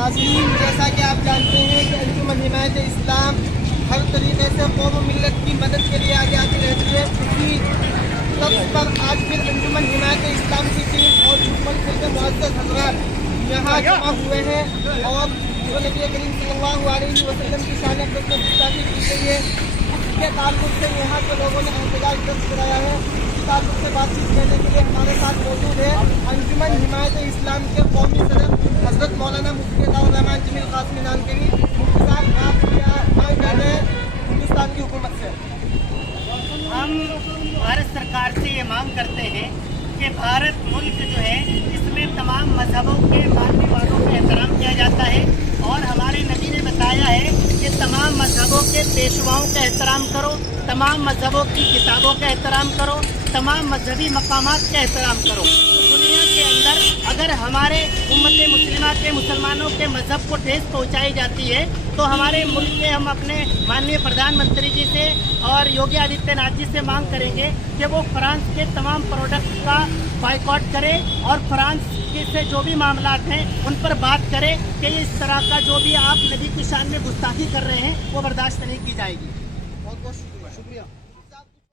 नाज़रीन, जैसा कि आप जानते हैं कि अंजुमन हिमायत इस्लाम हर तरीके से कौम व मिल्लत की मदद के लिए आगे आती रहती है। इसी तर्ज पर आज फिर अंजुमन हिमायत इस्लाम की टीम और जुम्मन के मुअज़्ज़ज़ हज़रात यहाँ जमा हुए हैं और जो नबी करीम सल्लल्लाहु अलैहि वसल्लम की शान में गुस्ताखी की गई है, उसके ताल्लुक से यहाँ के लोगों ने एहतजाज दर्ज कराया है। इस ताल्लुक से बातचीत करने के लिए हमारे साथ मौजूद है अंजुमन हिमायत इस्लाम के कौमी सदर हज़रत मौलाना मुफ्ती अताउर्रहमान जमील कासमी नानकवी। मुफ्ती साहब, आप क्या मांग कर रहे हैं हिंदुस्तान की हुकूमत से? हम भारत सरकार से ये मांग करते हैं कि भारत मुल्क जो है इसमें तमाम मजहबों के मानने वालों का एहतराम किया जाता है और हमारे नबी ने बताया है कि तमाम मजहबों के पेशवाओं का एहतराम करो, तमाम मजहबों की किताबों का एहतराम करो, तमाम मजहबी मकामात का एहतराम करो। तो दुनिया के अंदर अगर हमारे उम्मत मुस्लिमा के मुसलमानों के मजहब को ठेस पहुँचाई जाती है तो हमारे मुल्क के हम अपने माननीय प्रधानमंत्री जी से और योगी आदित्यनाथ जी से मांग करेंगे कि वो फ्रांस के तमाम प्रोडक्ट का बाइकआउट करें और फ्रांस से जो भी मामलात हैं उन पर बात करें कि इस तरह का जो भी आप नबी की शान में गुस्ताखी कर रहे हैं वो बर्दाश्त नहीं की जाएगी। बहुत बहुत शुक्रिया।